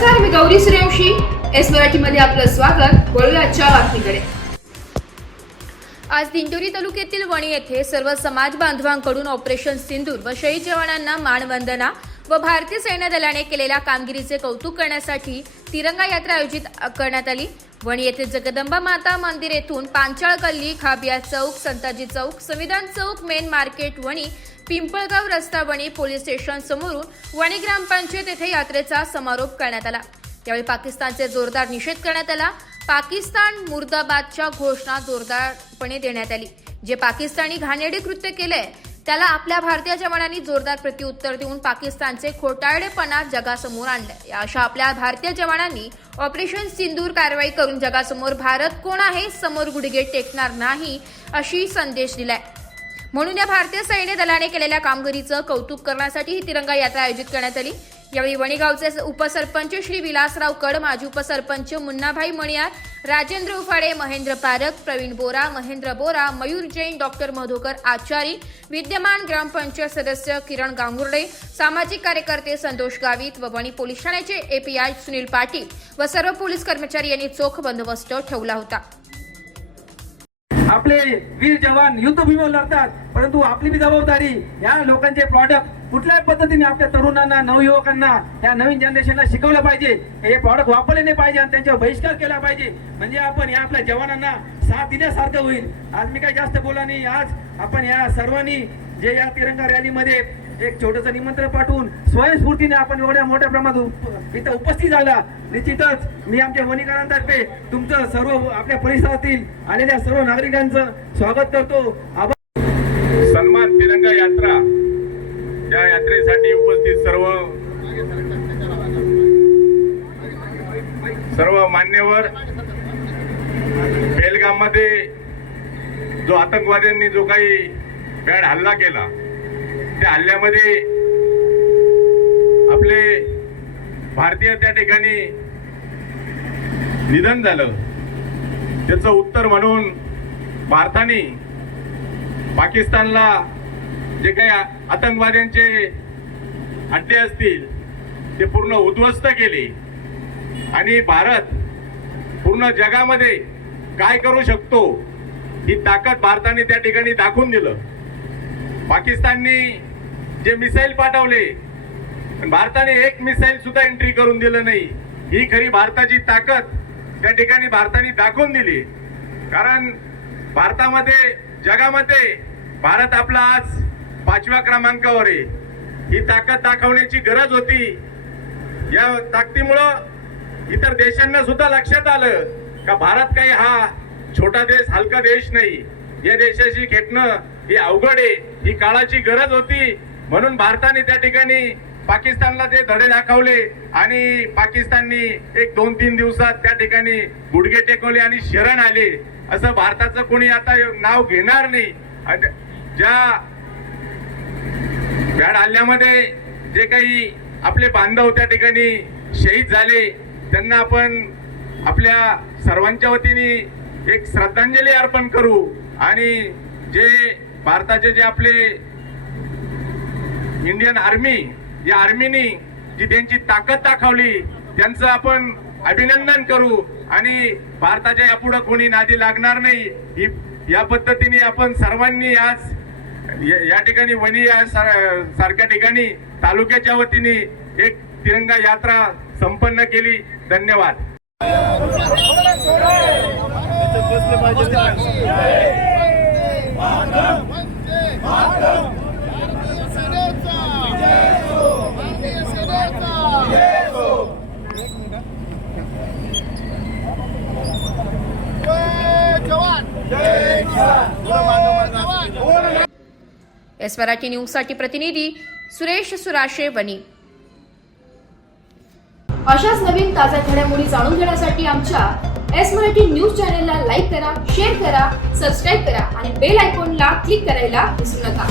नमस्कार, मी गौरी सूर्यवंशी. एस मराठीमध्ये आपलं स्वागत. वळूया आजच्या बातमीकडे. आज दिंडोरी तालुक्यातील वणी येथे सर्व समाज बांधवांकडून ऑपरेशन सिंदूर व शहीद जवानांना मानवंदना व भारतीय सैन्य दलाने केलेल्या कामगिरीचे कौतुक करण्यासाठी तिरंगा यात्रा आयोजित करण्यात आली. वणी येथे जगदंबा माता मंदिर येथून पांचाळ गल्ली, खाबिया चौक, संताजी चौक, संविधान चौक, मेन मार्केट वणी, पिंपळगाव रस्ता वणी, पोलीस स्टेशन समोरून वणी ग्रामपंचायत येथे यात्रेचा समारोप करण्यात आला. यावेळी पाकिस्तानचे जोरदार निषेध करण्यात आला. पाकिस्तान मुर्दाबादच्या घोषणा जोरदारपणे देण्यात आली. जे पाकिस्तानी घाणेरडे कृत्य केले त्याला आपल्या भारतीय जवानांनी जोरदार प्रत्युत्तर देऊन पाकिस्तानचे खोटारडेपणा जगासमोर आणले. अशा आपल्या भारतीय जवानांनी ऑपरेशन सिंदूर कारवाई करून जगासमोर भारत कोण आहे समोर गुडघे टेकणार नाही अशी संदेश दिलाय. म्हणून या भारतीय सैन्य दलाने केलेल्या कामगिरीचं कौतुक करण्यासाठी ही तिरंगा यात्रा आयोजित करण्यात आली. यावेळी वणीगावचे उपसरपंच श्री विलासराव कड, माजी उपसरपंच मुन्नाभाई मणियार, राजेंद्र उफाडे, महेंद्र पारख, प्रवीण बोरा, महेंद्र बोरा, मयूर जैन, डॉक्टर मधुकर आचारी, विद्यमान ग्रामपंचायत सदस्य किरण गांगुर्डे, सामाजिक कार्यकर्ते संतोष गावित व वणी पोलीस ठाण्याचे एपीआय सुनील पाटील व सर्व पोलीस कर्मचारी यांनी चोख बंदोबस्त ठेवला होता. आपले वीर जवान युद्धभूमीवर लढतात, परंतु आपली जबाबदारी या लोकांचे प्रॉडक्ट कुठल्याही पद्धतीने आपल्या तरुणांना, नवयुवकांना, या नवीन जनरेशनला शिकवलं पाहिजे. हे प्रॉडक्ट वापरले नाही पाहिजे आणि त्यांच्यावर बहिष्कार केला पाहिजे. म्हणजे आपण या आपल्या जवानांना साथ दिल्यासारखं होईल. आज मी काही जास्त बोला नाही. आज आपण या सर्वांनी जे या तिरंगा रॅलीमध्ये एक छोटंसं निमंत्रण पाठवून स्वयंस्फूर्तीने आपण एवढ्या मोठ्या प्रमाणात इथं उपस्थित झाला. निश्चितच मी आमच्या वणीकरांतर्फे तुमचं सर्व आपल्या परिसरातील आलेल्या सर्व नागरिकांचं स्वागत करतो. सन्मान तिरंगा यात्रा या यात्रेसाठी उपस्थित सर्व मान्यवर, बेलगाममध्ये जो आतंकवाद्यांनी जो काही भ्याड हल्ला केला त्या हल्ल्यामध्ये आपले भारतीय त्या ठिकाणी निधन झालं. त्याचं उत्तर म्हणून भारताने पाकिस्तानला जे काही आतंकवाद्यांचे अड्डे असतील ते पूर्ण उद्ध्वस्त केले आणि भारत पूर्ण जगामध्ये काय करू शकतो ही ताकद भारताने त्या ठिकाणी दाखवून दिलं. पाकिस्तानने जे मिसाईल पाठवले, भारताने एक मिसाईल सुद्धा एंट्री करून दिलं नाही. ही खरी भारताची ताकद त्या ठिकाणी भारताने दाखवून दिली. कारण भारतामध्ये, जगामध्ये भारत आपला आज 5व्या क्रमांकावर आहे. ही ताकद दाखवण्याची गरज होती. या ताकदीमुळं इतर देशांना सुद्धा लक्षात आलं का भारत काही हा छोटा देश, हलका देश नाही. या देशाशी खेळणं ही अवघड आहे. ही काळाची गरज होती. म्हणून भारताने त्या ठिकाणी पाकिस्तानला ते धडे दाखवले आणि पाकिस्ताननी 1-2-3 दिवसात त्या ठिकाणी गुडघे टेकवले आणि शरण आले. असं भारताचं कोणी आता नाव घेणार नाही. ज्या भ्याड हल्ल्यामध्ये जे काही आपले बांधव त्या ठिकाणी शहीद झाले त्यांना आपण आपल्या सर्वांच्या वतीने एक श्रद्धांजली अर्पण करू. आणि जे भारताचे जे आपले इंडियन आर्मी, या आर्मीनी जी त्यांची ताकद दाखवली त्यांचं आपण अभिनंदन करू आणि भारताच्या यापुढे कोणी नादी लागणार नाही. या पद्धतीने आपण सर्वांनी आज या ठिकाणी वणी सारख्या ठिकाणी तालुक्याच्या वतीने एक तिरंगा यात्रा संपन्न केली. धन्यवाद. एस मराठी न्यूज साठी प्रतिनिधी सुरेश सुराशे, वणी. अशाच नवीन ताज्या घडामोडी जाणून घेण्यासाठी आमच्या एस मराठी न्यूज चॅनलला लाईक करा, शेअर करा, सबस्क्राईब करा आणि बेल आयकॉनला क्लिक करायला विसरू नका.